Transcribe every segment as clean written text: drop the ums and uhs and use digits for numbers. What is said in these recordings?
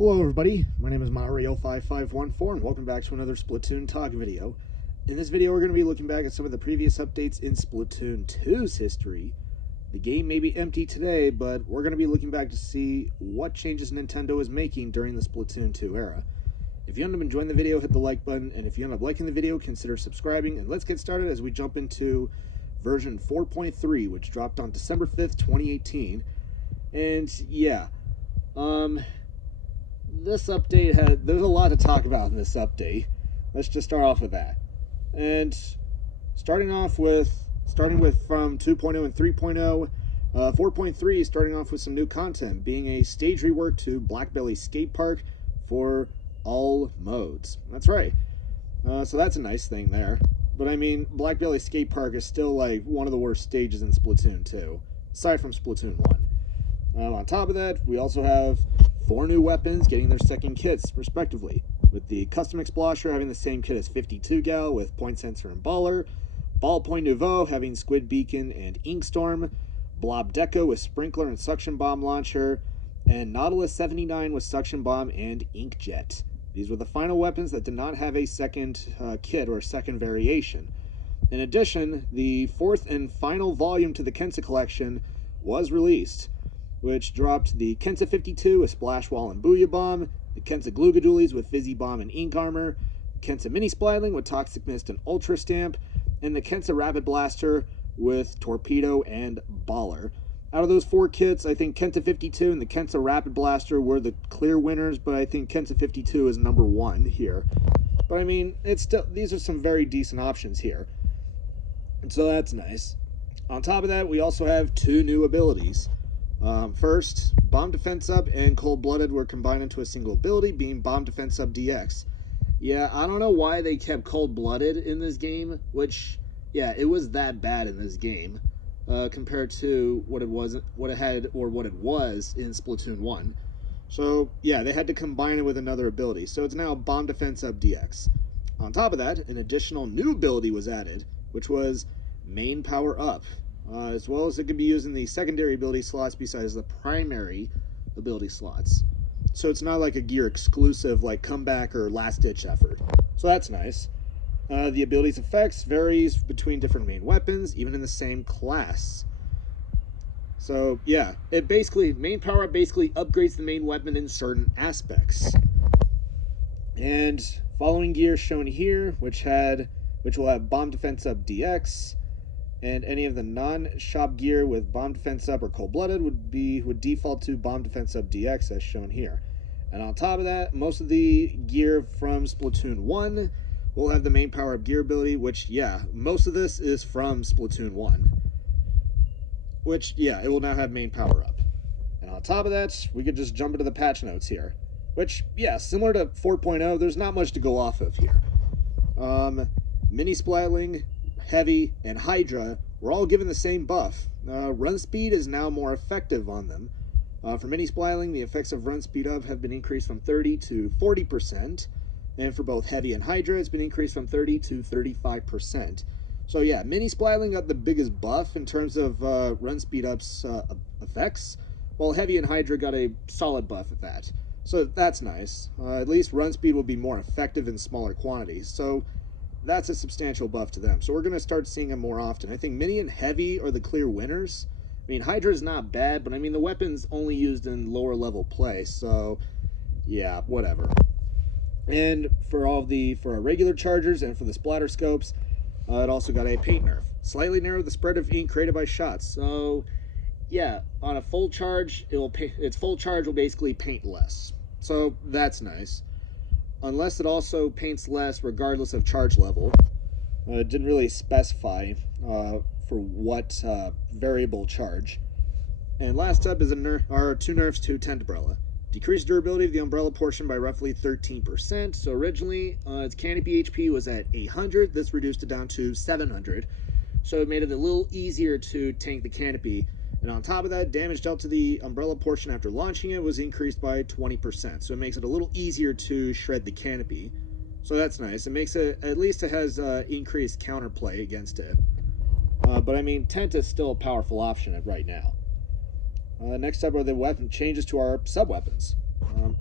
Hello everybody, my name is Mario5514 and welcome back to another Splatoon talk video. In this video we're going to be looking back at some of the previous updates in Splatoon 2's history. The game may be empty today, but we're going to be looking back to see what changes Nintendo is making during the Splatoon 2 era. If you end up enjoying the video, hit the like button, and if you end up liking the video, consider subscribing, and let's get started as we jump into version 4.3, which dropped on December 5th, 2018. And yeah, this update there's a lot to talk about in this update. Let's just start off with that. And starting with from 2.0 and 3.0, 4.3 starting off with some new content, being a stage rework to Blackbelly Skate Park for all modes. That's right. So that's a nice thing there. But I mean, Blackbelly Skate Park is still like one of the worst stages in Splatoon 2, aside from Splatoon 1. On top of that, we also have 4 new weapons getting their second kits, respectively, with the Custom Explosher having the same kit as 52 Gal with Point Sensor and Baller, Ballpoint Nouveau having Squid Beacon and Inkstorm, Blob Deco with Sprinkler and Suction Bomb Launcher, and Nautilus 79 with Suction Bomb and Inkjet. These were the final weapons that did not have a second kit or a second variation. In addition, the 4th and final volume to the Kensa collection was released, which dropped the Kensa 52 with Splash Wall and Booyah Bomb, the Kensa Gloogadoolies with Fizzy Bomb and Ink Armor, the Kensa Mini Splatling with Toxic Mist and Ultra Stamp, and the Kensa Rapid Blaster with Torpedo and Baller. Out of those 4 kits, I think Kensa 52 and the Kensa Rapid Blaster were the clear winners, but I think Kensa 52 is number 1 here. But I mean, these are some very decent options here. And so that's nice. On top of that, we also have 2 new abilities. First, Bomb Defense Up and Cold Blooded were combined into a single ability, being Bomb Defense Up DX. Yeah, I don't know why they kept Cold Blooded in this game, which, yeah, it was that bad in this game, compared to what it was in Splatoon 1. So, yeah, they had to combine it with another ability, so it's now Bomb Defense Up DX. On top of that, an additional new ability was added, which was Main Power Up. As well as it can be used in the secondary ability slots besides the primary ability slots. So it's not like a gear exclusive like Comeback or Last Ditch Effort. So that's nice. The ability's effects varies between different main weapons, even in the same class. So yeah, Main Power Up basically upgrades the main weapon in certain aspects. And following gear shown here, which will have Bomb Defense Up DX, and any of the non-shop gear with Bomb Defense Up or Cold Blooded would default to Bomb Defense Up DX as shown here. And on top of that, most of the gear from Splatoon 1 will have the Main Power Up gear ability, which, yeah, most of this is from Splatoon 1. Which, yeah, it will now have Main Power Up. And on top of that, we could just jump into the patch notes here. Which, yeah, similar to 4.0, there's not much to go off of here. Mini Splatling, Heavy, and Hydra were all given the same buff. Run speed is now more effective on them. For Mini Splatling, the effects of Run Speed Up have been increased from 30 to 40%, and for both Heavy and Hydra, it's been increased from 30 to 35%. So yeah, Mini Splatling got the biggest buff in terms of Run Speed Up's effects, while Heavy and Hydra got a solid buff at that. So that's nice. At least Run Speed will be more effective in smaller quantities, so that's a substantial buff to them. So we're going to start seeing them more often. I think Mini and Heavy are the clear winners. I mean, Hydra's not bad, but I mean, the weapon's only used in lower level play, so yeah, whatever. And for our regular chargers and for the splatter scopes, it also got a paint nerf. Slightly narrowed the spread of ink created by shots. So yeah, on a full charge, its full charge will basically paint less. So that's nice. Unless it also paints less regardless of charge level. It didn't really specify for what variable charge. And last up is 2 nerfs to Tent Umbrella. Decreased durability of the umbrella portion by roughly 13%. So originally, its canopy HP was at 800. This reduced it down to 700. So it made it a little easier to tank the canopy. And on top of that, damage dealt to the umbrella portion after launching it was increased by 20%. So it makes it a little easier to shred the canopy. So that's nice. It makes it, at least it has increased counterplay against it. But I mean, Tent is still a powerful option right now. Next up are the weapon changes to our sub-weapons.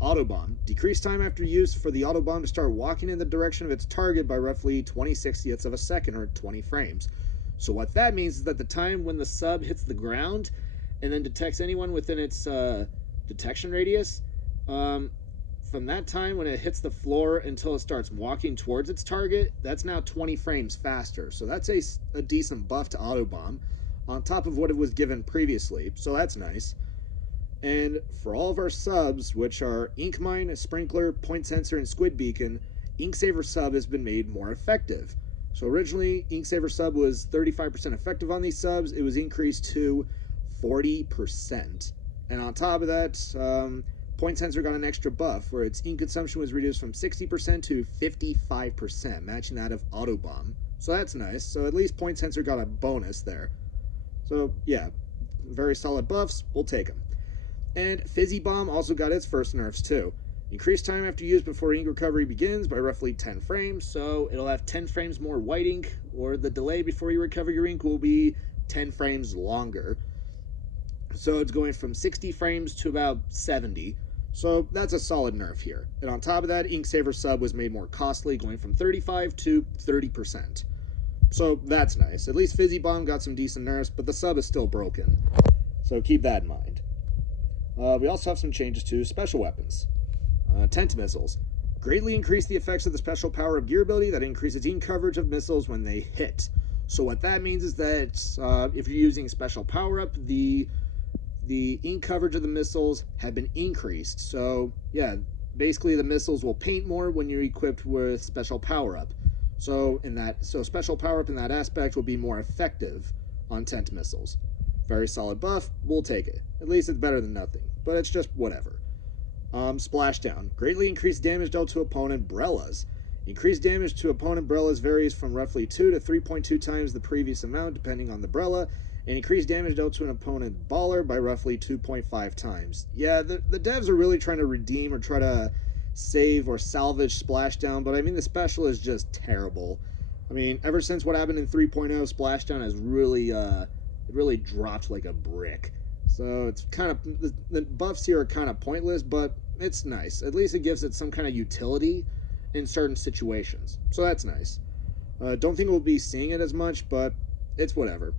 Autobomb. Decreased time after use for the autobomb to start walking in the direction of its target by roughly 20/60ths of a second, or 20 frames. So what that means is that the time when the sub hits the ground and then detects anyone within its detection radius, um, from that time when it hits the floor until it starts walking towards its target, that's now 20 frames faster. So that's a decent buff to Autobomb on top of what it was given previously. So that's nice. And for all of our subs, which are Ink Mine, Sprinkler, Point Sensor, and Squid Beacon, Ink Saver Sub has been made more effective. So originally, Ink Saver Sub was 35% effective on these subs. It was increased to 40%. And on top of that, Point Sensor got an extra buff where its ink consumption was reduced from 60% to 55%, matching that of Autobomb. So that's nice. So at least Point Sensor got a bonus there. So yeah, very solid buffs. We'll take them. And Fizzy Bomb also got its first nerfs too. Increased time after use before ink recovery begins by roughly 10 frames, so it'll have 10 frames more white ink, or the delay before you recover your ink will be 10 frames longer. So it's going from 60 frames to about 70. So that's a solid nerf here. And on top of that, Ink Saver Sub was made more costly, going from 35 to 30%. So that's nice. At least Fizzy Bomb got some decent nerfs, but the sub is still broken. So keep that in mind. We also have some changes to special weapons. Tent missiles. Greatly increase the effects of the special power of gear ability that increases ink coverage of missiles when they hit. So what that means is that if you're using special power up, the ink coverage of the missiles have been increased. So yeah, basically the missiles will paint more when you're equipped with special power up. So special power up in that aspect will be more effective on tent missiles. Very solid buff. We'll take it. At least it's better than nothing. But it's just whatever. Splashdown. Greatly increased damage dealt to opponent Brellas. Increased damage to opponent Brellas varies from roughly 2 to 3.2 times the previous amount, depending on the Brella, and increased damage dealt to an opponent Baller by roughly 2.5 times. Yeah, the devs are really trying to redeem or try to save or salvage Splashdown, but I mean, the special is just terrible. I mean, ever since what happened in 3.0, Splashdown has really, it really dropped like a brick. So it's kind of, the buffs here are kind of pointless, but it's nice. At least it gives it some kind of utility in certain situations. So that's nice. Don't think we'll be seeing it as much, but it's whatever.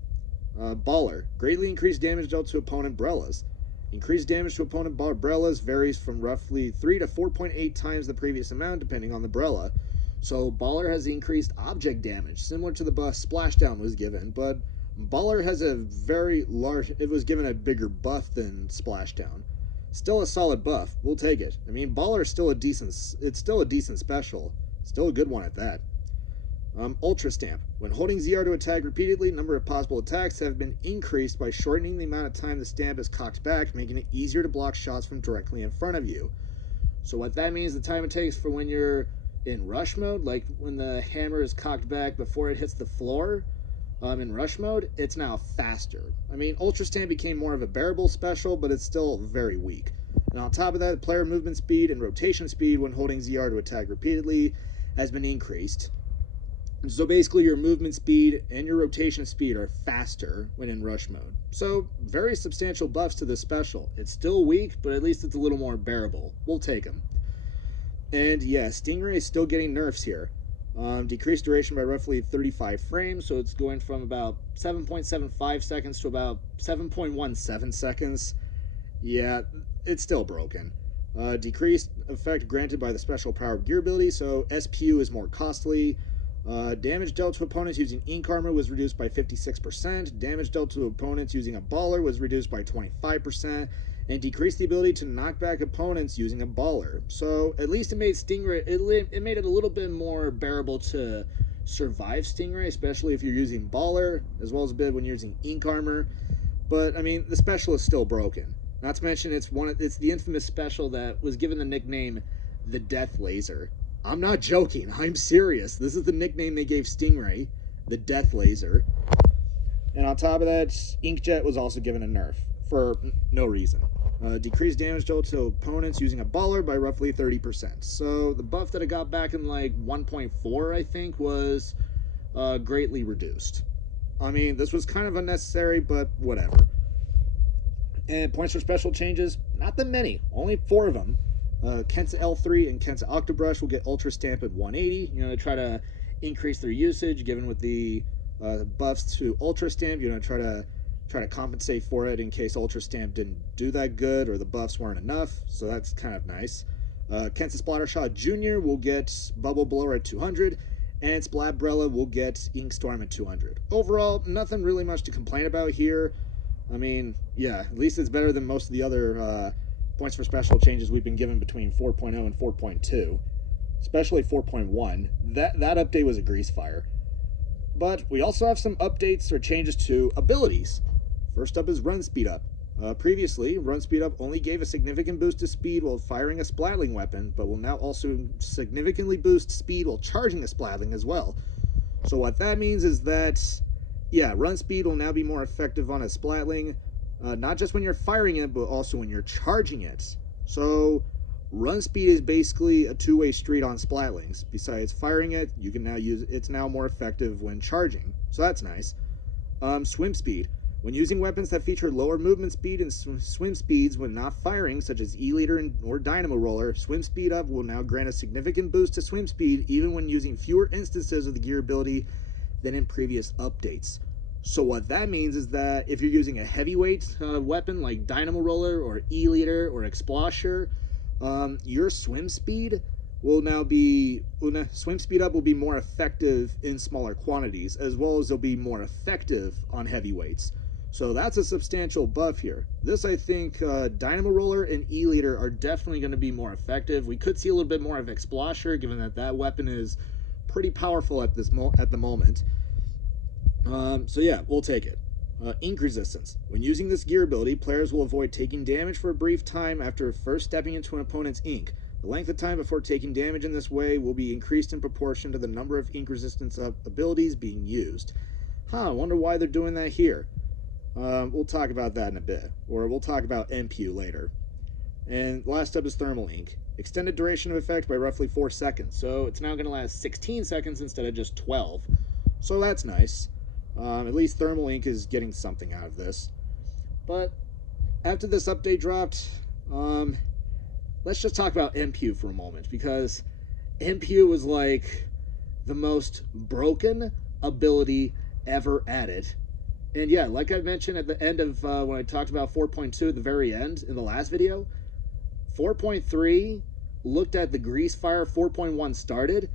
Baller. Greatly increased damage dealt to opponent Brellas. Increased damage to opponent Brellas varies from roughly 3 to 4.8 times the previous amount, depending on the Brella. So Baller has increased object damage, similar to the buff Splashdown was given, but Baller has a very large, it was given a bigger buff than Splashdown. Still a solid buff. We'll take it. I mean, Baller is still it's still a decent special. Still a good one at that. Ultra Stamp. When holding ZR to attack repeatedly, number of possible attacks have been increased by shortening the amount of time the stamp is cocked back, making it easier to block shots from directly in front of you. So what that means, the time it takes for when you're in rush mode, like when the hammer is cocked back before it hits the floor, in rush mode, it's now faster. I mean, Ultra Stamp became more of a bearable special, but it's still very weak. And on top of that, player movement speed and rotation speed when holding ZR to attack repeatedly has been increased. So basically your movement speed and your rotation speed are faster when in rush mode. So very substantial buffs to this special. It's still weak, but at least it's a little more bearable. We'll take them. And yeah, Stingray is still getting nerfs here. Decreased duration by roughly 35 frames, so it's going from about 7.75 seconds to about 7.17 seconds. Yeah, it's still broken. Decreased effect granted by the special power gear ability, so SPU is more costly. Damage dealt to opponents using Ink Armor was reduced by 56%. Damage dealt to opponents using a Baller was reduced by 25%. And decreased the ability to knock back opponents using a Baller. So at least it made Stingray, it made it a little bit more bearable to survive Stingray, especially if you're using Baller, as well as a bit when you're using Ink Armor. But I mean, the special is still broken. Not to mention, it's the infamous special that was given the nickname the Death Laser. I'm not joking. I'm serious. This is the nickname they gave Stingray, the Death Laser. And on top of that, Inkjet was also given a nerf for no reason. Decreased damage dealt to opponents using a Baller by roughly 30%. So the buff that it got back in like 1.4, I think, was greatly reduced. I mean, this was kind of unnecessary, but whatever. And points for special changes, not that many, only 4 of them. Kensa L3 and Kensa Octobrush will get Ultra Stamp at 180, to try to increase their usage, given with the buffs to Ultra Stamp, try to compensate for it in case Ultra Stamp didn't do that good or the buffs weren't enough, so that's kind of nice. Kensa Splattershot Jr. will get Bubble Blower at 200, and Splatbrella will get Ink Storm at 200. Overall, nothing really much to complain about here. I mean, yeah, at least it's better than most of the other points for special changes we've been given between 4.0 and 4.2, especially 4.1. That update was a grease fire. But we also have some updates or changes to abilities. First up is Run Speed Up. Previously, Run Speed Up only gave a significant boost to speed while firing a Splatling weapon, but will now also significantly boost speed while charging a Splatling as well. So what that means is that, yeah, Run Speed will now be more effective on a Splatling, not just when you're firing it, but also when you're charging it. So Run Speed is basically a two-way street on Splatlings. Besides firing it, you can now use it's now more effective when charging, so that's nice. Swim Speed. When using weapons that feature lower movement speed and swim speeds when not firing, such as E-Leader or Dynamo Roller, Swim Speed Up will now grant a significant boost to swim speed even when using fewer instances of the gear ability than in previous updates. So what that means is that if you're using a heavyweight weapon like Dynamo Roller or E-Leader or Explosher, your swim speed will now be swim speed up will be more effective in smaller quantities, as well as they'll be more effective on heavyweights. So that's a substantial buff here. This, I think, Dynamo Roller and E-Leader are definitely going to be more effective. We could see a little bit more of Explosher, given that that weapon is pretty powerful at the moment. So yeah, we'll take it. Ink Resistance. When using this gear ability, players will avoid taking damage for a brief time after first stepping into an opponent's ink. The length of time before taking damage in this way will be increased in proportion to the number of ink resistance abilities being used. I wonder why they're doing that here. We'll talk about that in a bit, or we'll talk about MPU later. And last up is Thermal Ink. Extended duration of effect by roughly 4 seconds, so it's now going to last 16 seconds instead of just 12. So that's nice. At least Thermal Ink is getting something out of this. But after this update dropped, let's just talk about MPU for a moment, because MPU was like the most broken ability ever added. And yeah, like I mentioned at the end of when I talked about 4.2 at the very end in the last video, 4.3 looked at the grease fire 4.1 started,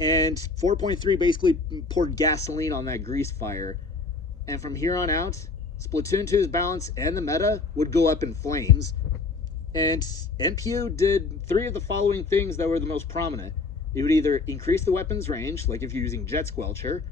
and 4.3 basically poured gasoline on that grease fire. And from here on out, Splatoon 2's balance and the meta would go up in flames. And MPU did 3 of the following things that were the most prominent. It would either increase the weapon's range, like if you're using Jet Squelcher,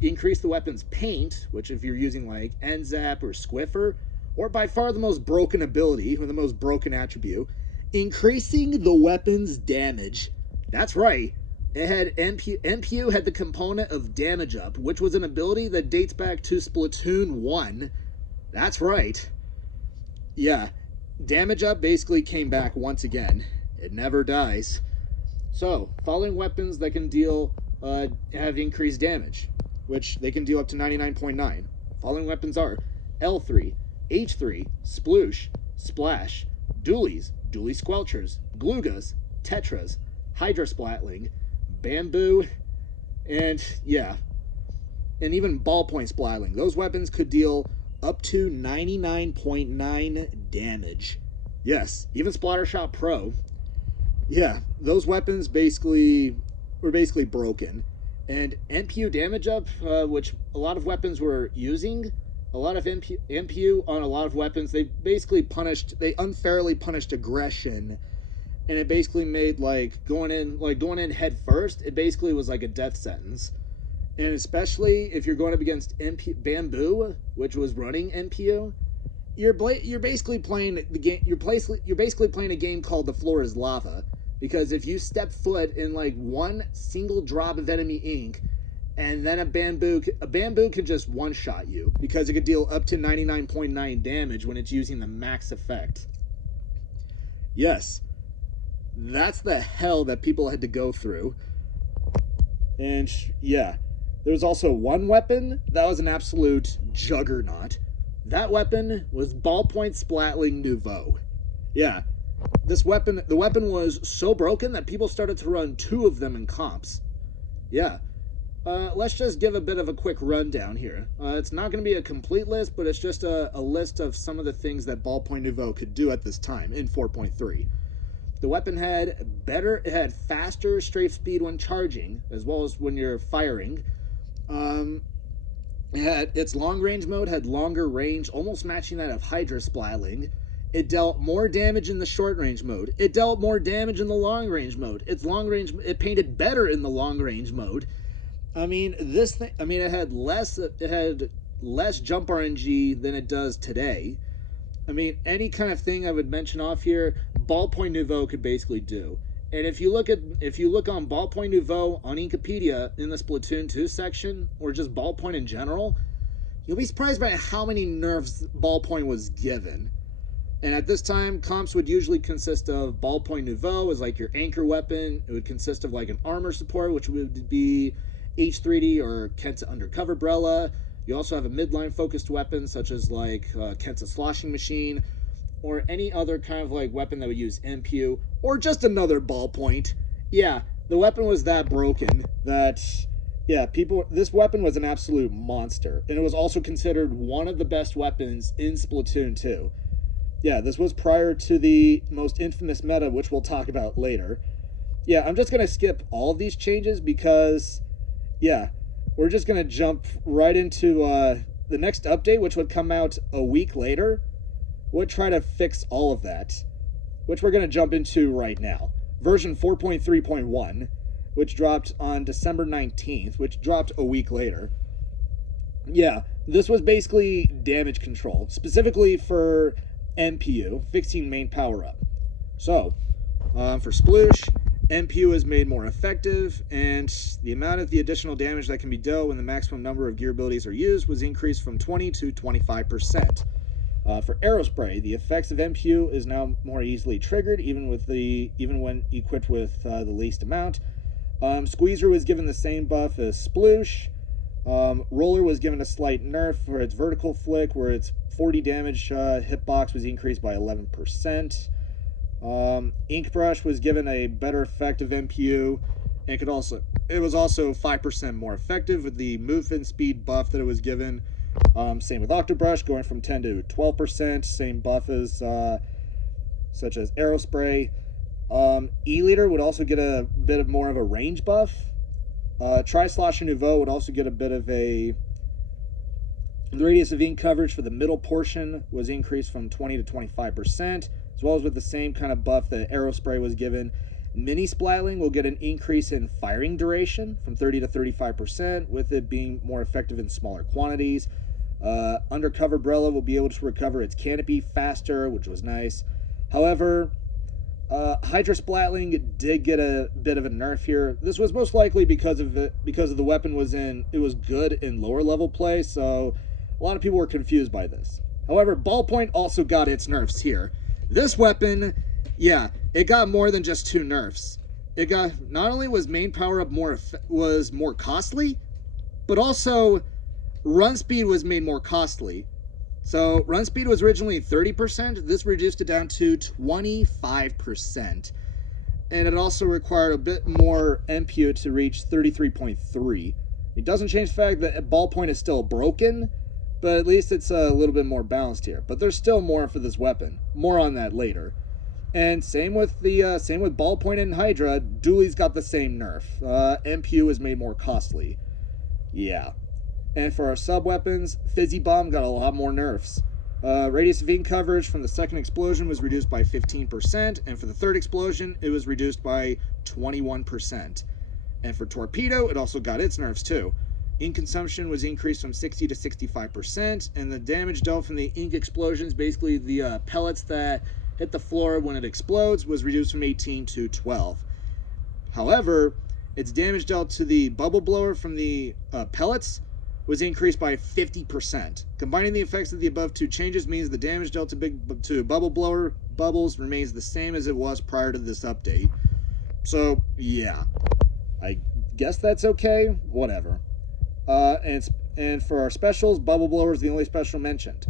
increase the weapon's paint, which if you're using like N-Zap or Squiffer, or by far the most broken ability, or the most broken attribute, increasing the weapon's damage. That's right. It had MPU had the component of Damage Up, which was an ability that dates back to Splatoon 1. That's right. Yeah, Damage Up basically came back once again. It never dies. So, following weapons that can deal have increased damage, which they can deal up to 99.9. Following weapons are L3, H3, Sploosh, Splash, Dualies, Dualie Squelchers, Glugas, Tetras, Hydra Splatling, Bamboo, and yeah, and even Ballpoint Splatling. Those weapons could deal up to 99.9 damage. Yes, even Splattershot Pro. Yeah, those weapons were basically broken. And MPU Damage Up, which a lot of weapons were using, a lot of MPU on a lot of weapons, they unfairly punished aggression. And it basically made going in head first, it basically was like a death sentence. And especially if you're going up against Bamboo, which was running MPU, you're basically playing the game. You're basically playing a game called The Floor is Lava, because if you step foot in like one single drop of enemy ink, and then a bamboo could just one-shot you, because it could deal up to 99.9 damage when it's using the max effect. Yes. That's the hell that people had to go through. And yeah, there was also one weapon that was an absolute juggernaut. That weapon was Ballpoint Splatling Nouveau. Yeah, the weapon was so broken that people started to run 2 of them in comps. Yeah. Let's just give a bit of a quick rundown here. It's not going to be a complete list, but it's just a list of some of the things that Ballpoint Nouveau could do at this time in 4.3. The weapon it had faster strafe speed when charging, as well as when you're firing. Its long range mode had longer range, almost matching that of Hydra Splatling. It dealt more damage in the short range mode. It dealt more damage in the long range mode. It painted better in the long range mode. I mean, it had less jump RNG than it does today. I mean, any kind of thing I would mention off here, Ballpoint Nouveau could basically do. And if you look on Ballpoint Nouveau on Inkopedia in the Splatoon 2 section, or just Ballpoint in general, you'll be surprised by how many nerfs Ballpoint was given. And at this time, comps would usually consist of Ballpoint Nouveau as like your anchor weapon. It would consist of like an armor support, which would be H3D or Kenta Undercover Brella. You also have a midline focused weapon such as like Kenta Sloshing Machine, or any other kind of like weapon that would use MPU, or just another Ballpoint. Yeah, the weapon was that broken that, yeah, this weapon was an absolute monster, and it was also considered one of the best weapons in Splatoon 2. Yeah, this was prior to the most infamous meta, which we'll talk about later. Yeah, I'm just going to skip all of these changes because, yeah, we're just going to jump right into the next update, which would come out a week later. Would try to fix all of that, which we're going to jump into right now. Version 4.3.1, which dropped on December 19th, which dropped a week later. Yeah, this was basically damage control, specifically for MPU, fixing main power-up. So, for Sploosh, MPU is made more effective, and the amount of the additional damage that can be dealt when the maximum number of gear abilities are used was increased from 20 to 25%. For Aerospray, the effects of MPU is now more easily triggered, even when equipped with the least amount. Squeezer was given the same buff as Sploosh. Roller was given a slight nerf for its vertical flick, where its 40 damage hitbox was increased by 11%. Ink Brush was given a better effect of MPU, and it was also 5% more effective with the movement speed buff that it was given. Same with Octobrush, going from 10 to 12%. Same buff as such as Aerospray. E-Leader would also get a bit more of a range buff. Tri-Slosher Nouveau would also get a bit of the radius of ink coverage for the middle portion was increased from 20 to 25%, as well as with the same kind of buff that Aerospray was given. Mini Splatling will get an increase in firing duration from 30 to 35%, with it being more effective in smaller quantities. Undercover Brella will be able to recover its canopy faster, which was nice. However, Hydra Splatling did get a bit of a nerf here. This was most likely because of the weapon it was good in lower level play, so a lot of people were confused by this. However, Ballpoint also got its nerfs here. This weapon, yeah, it got more than just 2 nerfs. It got, not only was main power up more costly, but also run speed was made more costly. So run speed was originally 30%. This reduced it down to 25%. And it also required a bit more MPU to reach 33.3. It doesn't change the fact that Ballpoint is still broken, but at least it's a little bit more balanced here. But there's still more for this weapon. More on that later. And same with Ballpoint and Hydra. Dooley's got the same nerf. MPU is made more costly. Yeah. And for our sub-weapons, Fizzy Bomb got a lot more nerfs. Radius of ink coverage from the second explosion was reduced by 15%, and for the third explosion, it was reduced by 21%. And for Torpedo, it also got its nerfs too. Ink consumption was increased from 60 to 65%, and the damage dealt from the ink explosions, basically the pellets that hit the floor when it explodes, was reduced from 18 to 12. However, its damage dealt to the bubble blower from the pellets was increased by 50%. Combining the effects of the above 2 changes means the damage dealt to bubble blower bubbles remains the same as it was prior to this update. So, yeah. I guess that's okay. Whatever. And for our specials, bubble blower is the only special mentioned.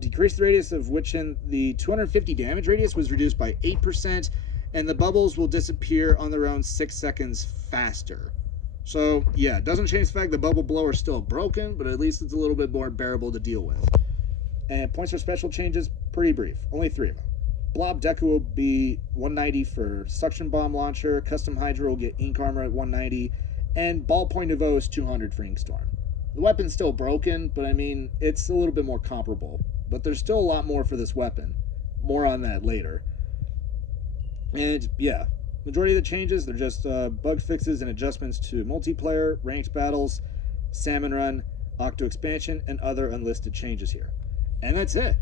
Decreased the radius of which in the 250 damage radius was reduced by 8%, and the bubbles will disappear on their own 6 seconds faster. So, yeah, it doesn't change the fact the bubble blower is still broken, but at least it's a little bit more bearable to deal with. And points for special changes, pretty brief. Only 3 of them. Blob Deku will be 190 for Suction Bomb Launcher, Custom Hydra will get Ink Armor at 190, and Ballpoint Nouveau is 200 for Ink Storm. The weapon's still broken, but I mean, it's a little bit more comparable. But there's still a lot more for this weapon. More on that later. And yeah, majority of the changes, they're just bug fixes and adjustments to multiplayer, ranked battles, Salmon Run, Octo Expansion, and other unlisted changes here. And that's it.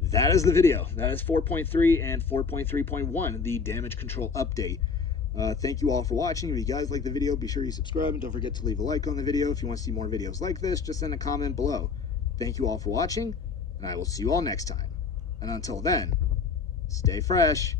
That is the video. That is 4.3 and 4.3.1, the damage control update. Thank you all for watching. If you guys like the video, be sure you subscribe, and don't forget to leave a like on the video. If you want to see more videos like this, just send a comment below. Thank you all for watching, and I will see you all next time. And until then, stay fresh.